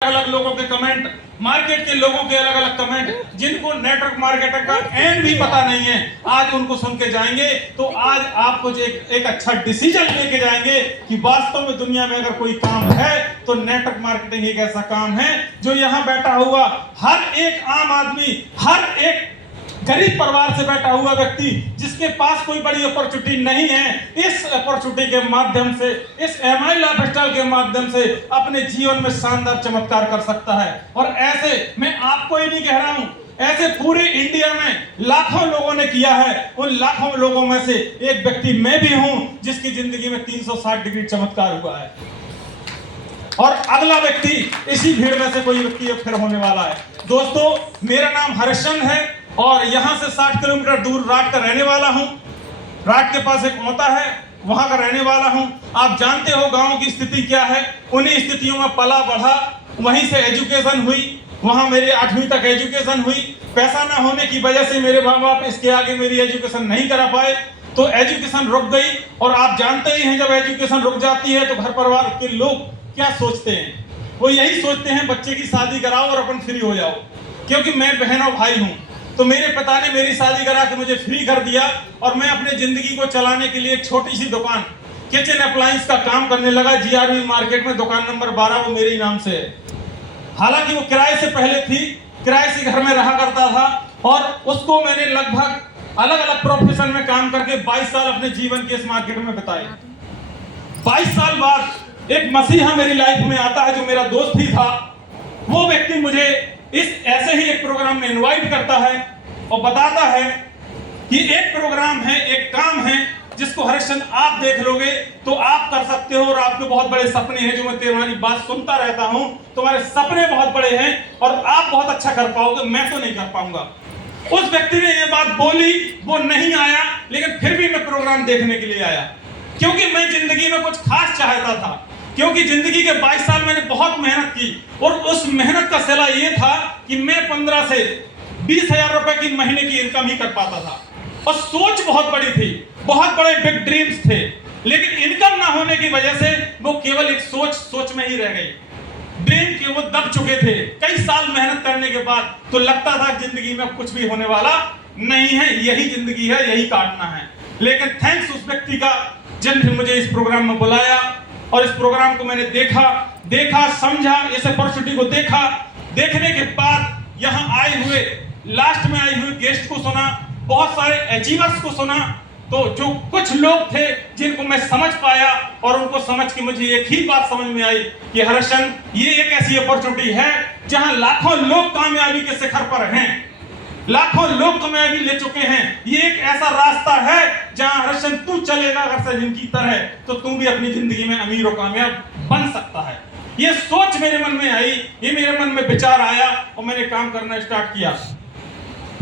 अलग लोगों के कमेंट, मार्केट के लोगों के अलग अलग कमेंट, जिनको नेटवर्क मार्केटिंग का एंड भी पता नहीं है, आज उनको सुन के जाएंगे तो आज आपको एक अच्छा डिसीजन लेके जाएंगे कि वास्तव में दुनिया में अगर कोई काम है तो नेटवर्क मार्केटिंग एक ऐसा काम है जो यहाँ बैठा हुआ हर एक आम आदमी, हर एक गरीब परिवार से बैठा हुआ व्यक्ति जिसके पास कोई बड़ी अपॉर्चुनिटी नहीं है, इस अपॉर्चुनिटी के माध्यम से, इस MI लाइफस्टाइल के माध्यम से अपने जीवन में शानदार चमत्कार कर सकता है। और ऐसे मैं आपको ही नहीं कह रहा हूं, ऐसे पूरे इंडिया में लाखों लोगों ने किया है। उन लाखों लोगों में से एक व्यक्ति मैं भी हूं जिसकी जिंदगी में 360 डिग्री चमत्कार हुआ है। और अगला व्यक्ति इसी भीड़ में से कोई व्यक्ति फिर होने वाला है। दोस्तों, मेरा नाम हर्षन है और यहाँ से 60 किलोमीटर दूर राट का रहने वाला हूँ। राट के पास एक मोता है, वहाँ का रहने वाला हूँ। आप जानते हो गांव की स्थिति क्या है, उन्हीं स्थितियों में पला बढ़ा, वहीं से एजुकेशन हुई, वहाँ मेरे 8वीं तक एजुकेशन हुई। पैसा ना होने की वजह से मेरे माँ बाप इसके आगे मेरी एजुकेशन नहीं करा पाए, तो एजुकेशन रुक गई। और आप जानते ही हैं जब एजुकेशन रुक जाती है तो घर परिवार के लोग क्या सोचते हैं, वो यही सोचते हैं बच्चे की शादी कराओ और अपन फ्री हो जाओ। क्योंकि मैं बहन और भाई हूँ तो मेरे पिता ने मेरी शादी करा के मुझे फ्री कर दिया और मैं अपने जिंदगी को चलाने के लिए एक छोटी सी दुकान, किचन अप्लायंस का काम करने लगा। GRV मार्केट में दुकान नंबर 12 वो मेरे ही नाम से है। हालांकि वो किराए से पहले थी, किराए से घर में रहा करता था और उसको मैंने लगभग अलग अलग प्रोफेशन में काम करके 22 साल अपने जीवन के इस मार्केट में बिताए। 22 साल बाद एक मसीहा मेरी लाइफ में आता है जो मेरा दोस्त ही था। वो व्यक्ति मुझे इस ऐसे ही एक प्रोग्राम में इनवाइट करता है और बताता है कि एक प्रोग्राम है, एक काम है जिसको हर्षन आप देख लोगे तो आप कर सकते हो और आपके बहुत बड़े सपने हैं। जो मैं तुम्हारी बात सुनता रहता हूं, तुम्हारे सपने बहुत बड़े हैं और आप बहुत अच्छा कर पाओगे, मैं तो नहीं कर पाऊंगा। उस व्यक्ति ने ये बात बोली, वो नहीं आया, लेकिन फिर भी मैं प्रोग्राम देखने के लिए आया क्योंकि मैं जिंदगी में कुछ खास चाहता था। क्योंकि जिंदगी के 22 साल मैंने बहुत मेहनत की और उस मेहनत का सिला ये था कि मैं 15 से 20 हजार रुपए की महीने की इनकम ही कर पाता था। और सोच बहुत बड़ी थी, बहुत बड़े बिग ड्रीम्स थे, लेकिन इनकम ना होने की वजह से वो केवल एक सोच में ही रह गई। ड्रीम के वो दब चुके थे। कई साल मेहनत करने के बाद तो लगता था जिंदगी में कुछ भी होने वाला नहीं है, यही जिंदगी है, यही काटना है। लेकिन थैंक्स उस व्यक्ति का जिन्होंने मुझे इस प्रोग्राम में बुलाया और इस प्रोग्राम को मैंने देखा, समझा, इस अपॉर्चुनिटी को देखा। देखने के बाद यहाँ आए हुए, लास्ट में आए हुए गेस्ट को सुना, बहुत सारे अचीवर्स को सुना। तो जो कुछ लोग थे जिनको मैं समझ पाया और उनको समझ के मुझे एक ही बात समझ में आई कि हर्षन, ये एक ऐसी अपॉर्चुनिटी है जहां लाखों लोग कामयाबी के शिखर पर हैं, लाखों लोग कामयाबी ले चुके हैं। ये एक ऐसा रास्ता है जहां हर्षन तू चलेगा हर्षन इनकी तरह तो तू भी अपनी जिंदगी में अमीर और कामयाब बन सकता है। ये सोच मेरे मन में आई, ये मेरे मन में विचार आया और मैंने काम करना स्टार्ट किया।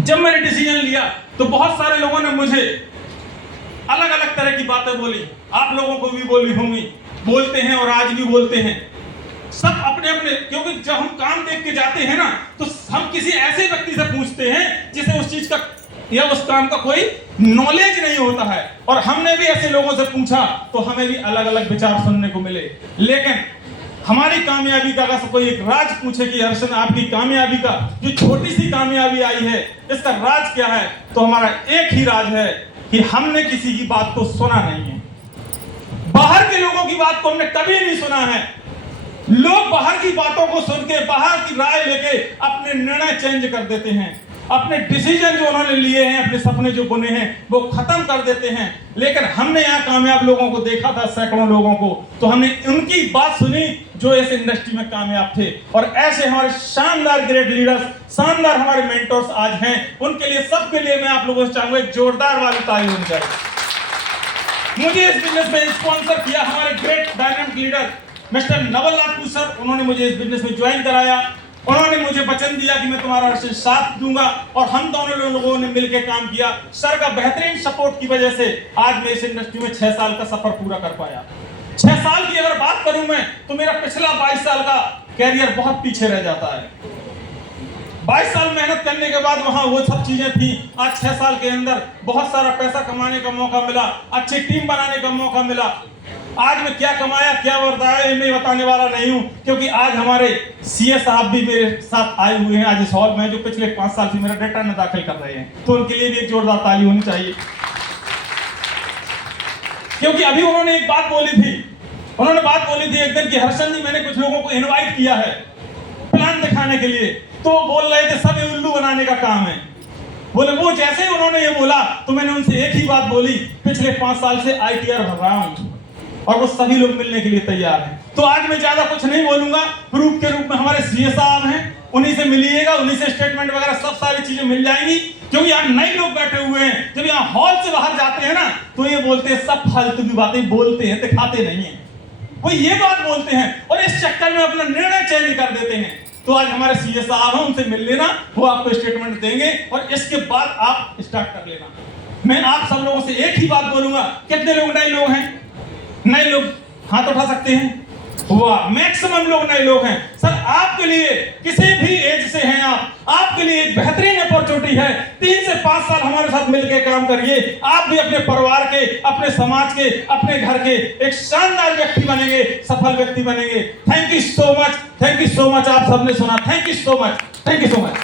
जब मैंने डिसीजन लिया तो बहुत सारे लोगों ने मुझे अलग अलग तरह की बातें बोली, आप लोगों को भी बोली होंगी, बोलते हैं और आज भी बोलते हैं सब अपने अपने। क्योंकि जब हम काम देख के जाते हैं ना तो हम किसी ऐसे व्यक्ति से पूछते हैं जिसे उस चीज का या उस काम का कोई नॉलेज नहीं होता है। और हमने भी ऐसे लोगों से पूछा तो हमें भी अलग अलग विचार सुनने को मिले। लेकिन हमारी कामयाबी का अगर कोई एक राज पूछे कि हर्षन आपकी कामयाबी का जो छोटी सी कामयाबी आई है इसका राज क्या है, तो हमारा एक ही राज है कि हमने किसी की बात को सुना नहीं है। बाहर के लोगों की बात को हमने कभी नहीं सुना है। लोग बाहर की बातों को सुन के, बाहर की राय लेके अपने निर्णय चेंज कर देते हैं, अपने डिसीजन जो उन्होंने लिए हैं, अपने सपने जो बुने हैं वो खत्म कर देते हैं। लेकिन हमने यहाँ कामयाब लोगों को देखा था, सैकड़ों लोगों को, तो हमने उनकी बात सुनी जो इस इंडस्ट्री में कामयाब थे। और ऐसे हमारे शानदार ग्रेट लीडर्स, शानदार हमारे मेंटर्स आज हैं। उनके लिए, सबके लिए मैं आप लोगों से चाहूंगा एक जोरदार वाली ताली होनी चाहिए। मुझे इस बिजनेस में स्पॉन्सर किया हमारे great dynamic leader mister Naval Nagpur sir. उन्होंने मुझे इस बिजनेस में ज्वाइन कराया। उन्होंने मुझे वचन दिया कि मैं तुम्हारा साथ दूंगा और हम दोनों लोगों ने मिलकर काम किया। सर का बेहतरीन सपोर्ट की वजह से आज मैं इस इंडस्ट्री में 6 साल का सफर पूरा कर पाया। 6 साल की अगर बात करूं मैं तो मेरा पिछला 22 साल का कैरियर बहुत पीछे रह जाता है। 22 साल मेहनत करने के बाद वहां वो सब चीजें थी। आज 6 साल के अंदर बहुत सारा पैसा कमाने का मौका मिला, अच्छी टीम बनाने का मौका मिला। आज मैं क्या कमाया क्या बताया ये मैं बताने वाला नहीं हूं, क्योंकि आज हमारे सीए साहब भी मेरे साथ आए हुए हैं आज इस हॉल में, जो पिछले 5 साल से मेरा डेटा न दाखिल कर रहे हैं, तो उनके लिए भी एक जोरदार ताली होनी चाहिए। क्योंकि अभी उन्होंने एक बात बोली थी, एक दिन कि हर्षन जी मैंने कुछ लोगों को इनवाइट किया है प्लान दिखाने के लिए, तो वो बोल रहे थे सब उल्लू बनाने का काम है। बोले वो जैसे ही उन्होंने ये बोला तो मैंने उनसे एक ही बात बोली, पिछले 5 साल से आईटीआर भर रहा हूं और वो सभी लोग मिलने के लिए तैयार हैं। तो आज मैं ज्यादा कुछ नहीं बोलूंगा, प्रूफ के रूप में हमारे सीए साहब हैं, उन्हीं से मिलिएगा, उन्हीं से स्टेटमेंट वगैरह सब सारी चीजें मिल जाएंगी। क्योंकि यहाँ नए लोग बैठे हुए हैं, जब यहाँ हॉल से बाहर जाते हैं ना तो ये बोलते हैं सब फालतू की बातें बोलते हैं, दिखाते नहीं है, वो ये बात बोलते हैं और इस चक्कर में अपना निर्णय चेंज कर देते हैं। तो आज हमारे सीए साहब हैं, उनसे मिल लेना, वो आपको स्टेटमेंट देंगे और इसके बाद आप स्टार्ट कर लेना। मैं आप सब लोगों से एक ही बात बोलूंगा, कितने लोग नए लोग हैं? नए लोग हाथ उठा सकते हैं? वाह, मैक्सिमम लोग नए लोग हैं। सर आपके लिए किसी भी एज से हैं आपके लिए एक बेहतरीन अपॉर्चुनिटी है। 3 से 5 साल हमारे साथ मिलकर काम करिए, आप भी अपने परिवार के, अपने समाज के, अपने घर के एक शानदार व्यक्ति बनेंगे, सफल व्यक्ति बनेंगे। थैंक यू सो मच, आप सबने सुना। Thank you so much, thank you so much.